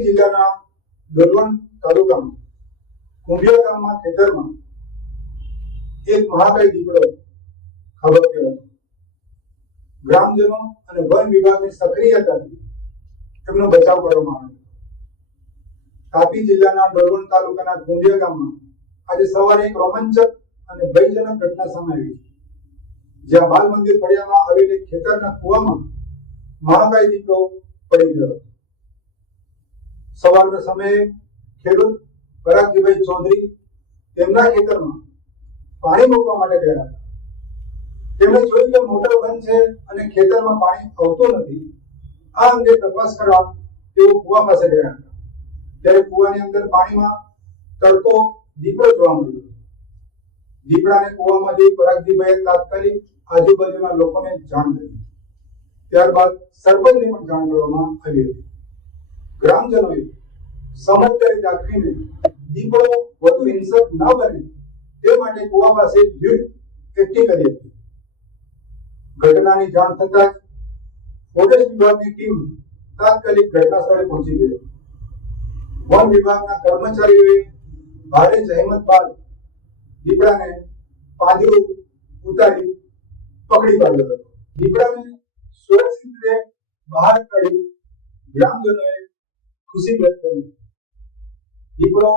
તાપી જિલ્લાના ડોલવણ તાલુકામાં કુંભિયા ગામમાં ખેતરમાં એક મહાકાય દીપડો ખાબક્યો હતો. ગ્રામજનો અને વન વિભાગની સક્રિયતાથી તેમનો બચાવ કરવામાં આવ્યો. તાપી જિલ્લાના ડોલવણ તાલુકાના કુંભિયા ગામમાં આજે સવારે એક રોમાંચક અને ભયજનક ઘટના સામે આવી, જ્યાં બાલ મંદિર ફળિયામાં આવેલ એક ખેતરના કુવામાં મહાકાય દીપડો પડી ગયો. સવારના સમયે ખેડૂત પરાગજીભાઈ ચૌધરી તેમના ખેતરમાં પાણી મૂકવા માટે ગયા હતા. તેમણે જોયું કે મોટર બંધ છે અને ખેતરમાં પાણી આવતું નથી. આ અંગે તપાસ કરવા તેઓ કુવા પાસે ગયા હતા. ત્યારે કુવાની અંદર પાણીમાં તરતો દીપડો જોવા મળ્યો. દીપડાને કુવામાં જોઈ પરાગજીભાઈએ તાત્કાલિક આજુબાજુના લોકોને જાણ કરી. ત્યારબાદ સરપંચને પણ જાણ કરવામાં આવી હતી. ગ્રામજનોએ સમજદારી દાખવીને દીપડો વધુ હિંસક ન બને તે માટે કુવા પાસે ભીડ એકઠી કરી હતી. ઘટનાની જાણ થતાં જ ફોરેસ્ટ વિભાગની ટીમ તાત્કાલિક ઘટના સ્થળે પહોંચી ગઈ. વન વિભાગના કર્મચારીઓએ ભારે જહેમત બાદ દીપડાને પાંજરું ઉતારી પકડી પાડ્યો હતો. દીપડાને સુરક્ષિત રીતે બહાર કાઢી ગ્રામજનોએ ખુશી વ્યક્ત કરી. દીપડો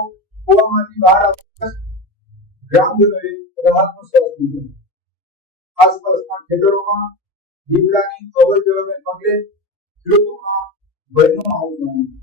કુવામાંથી બહાર આવતા ગ્રામજનોએ રાહતનો શ્વાસ લીધો. આસપાસના ખેતરોમાં દીપડાની અવર જવરને પગલે ખેડૂતોમાં ભયનો માહોલ જોવા મળ્યો.